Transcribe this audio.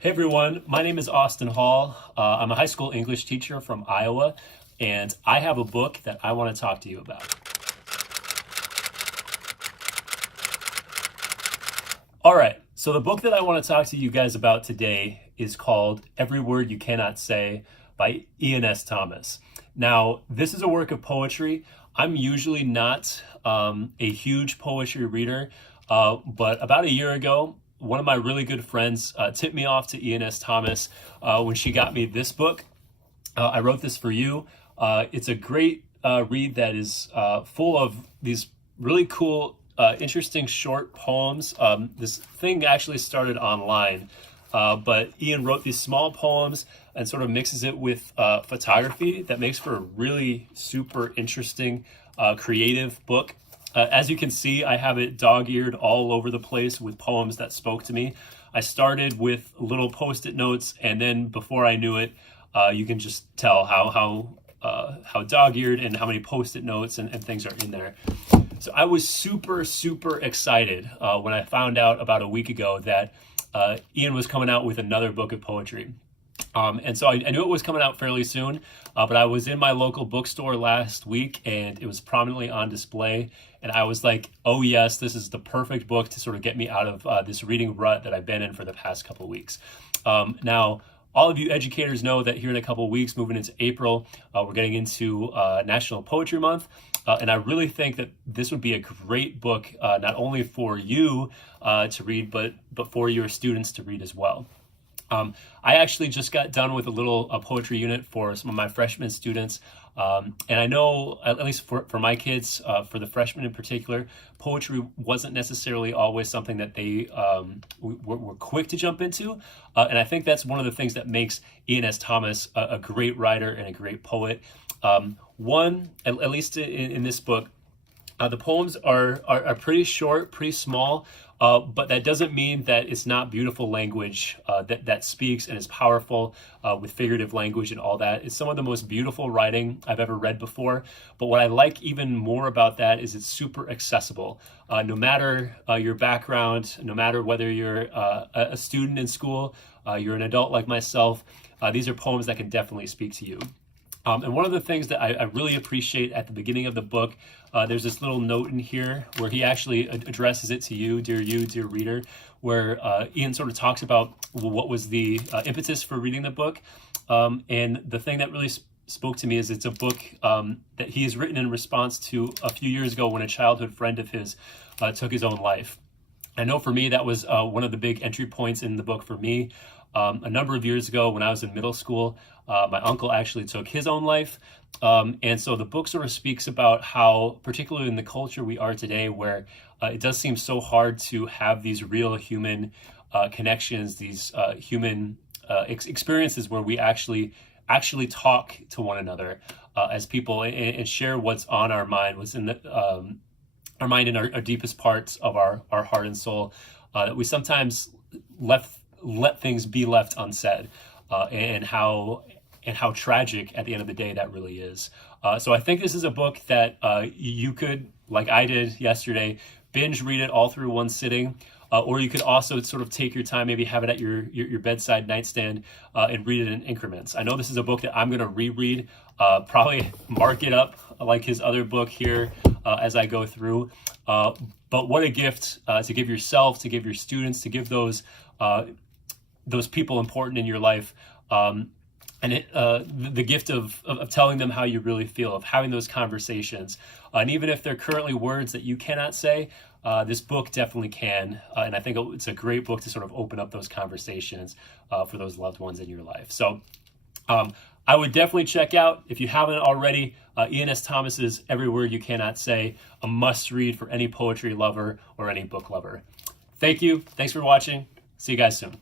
Hey everyone, my name is Austin Hall. I'm a high school English teacher from Iowa, and I have a book that I want to talk to you about. All right, so the book that I want to talk to you guys about today is called Every Word You Cannot Say by Iain S. Now, this is a work of poetry. I'm usually not a huge poetry reader, but about a year ago, one of my really good friends tipped me off to Iain S. When she got me this book. I wrote this for you. It's a great read that is full of these really cool, interesting short poems. This thing actually started online, but Iain wrote these small poems and sort of mixes it with photography that makes for a really super interesting, creative book. As you can see, I have it dog-eared all over the place with poems that spoke to me. I started with little Post-it notes, and then before I knew it, you can just tell how dog-eared and how many Post-it notes and things are in there. So I was super excited when I found out about a week ago that Iain was coming out with another book of poetry. And so I knew it was coming out fairly soon, but I was in my local bookstore last week and it was prominently on display. And I was like, oh yes, this is the perfect book to sort of get me out of this reading rut that I've been in for the past couple of weeks. Now, all of you educators know that here in a couple of weeks, moving into April, we're getting into National Poetry Month. And I really think that this would be a great book, not only for you to read, but for your students to read as well. I actually just got done with a little poetry unit for some of my freshman students. And I know, at least for my kids, for the freshmen in particular, poetry wasn't necessarily always something that they were quick to jump into. And I think that's one of the things that makes Iain S. a great writer and a great poet. At least in this book, the poems are pretty short, pretty small, but that doesn't mean that it's not beautiful language that speaks and is powerful with figurative language and all that. It's some of the most beautiful writing I've ever read before. But what I like even more about that is it's super accessible. No matter your background, no matter whether you're a student in school, you're an adult like myself, these are poems that can definitely speak to you. And one of the things that I really appreciate at the beginning of the book, there's this little note in here where he actually addresses it to you, dear reader, where Iain sort of talks about what was the impetus for reading the book. And the thing that really spoke to me is it's a book that he has written in response to a few years ago when a childhood friend of his took his own life. I know for me, that was one of the big entry points in the book for me. A number of years ago when I was in middle school, my uncle actually took his own life. And so the book sort of speaks about how, particularly in the culture we are today, where it does seem so hard to have these real human connections, these human experiences where we actually talk to one another as people and share what's on our mind, what's in our mind and our deepest parts of our heart and soul, that we sometimes let things be left unsaid, and how tragic at the end of the day that really is. So I think this is a book that you could, like I did yesterday, binge read it all through one sitting, or you could also sort of take your time, maybe have it at your bedside nightstand and read it in increments. I know this is a book that I'm going to reread, probably mark it up like his other book here as I go through. But what a gift to give yourself, to give your students, to give those people important in your life, and the gift of telling them how you really feel, of having those conversations. And even if they're currently words that you cannot say, this book definitely can. And I think it's a great book to sort of open up those conversations for those loved ones in your life. So I would definitely check out, if you haven't already, Iain S. Thomas's Every Word You Cannot Say, a must read for any poetry lover or any book lover. Thank you. Thanks for watching. See you guys soon.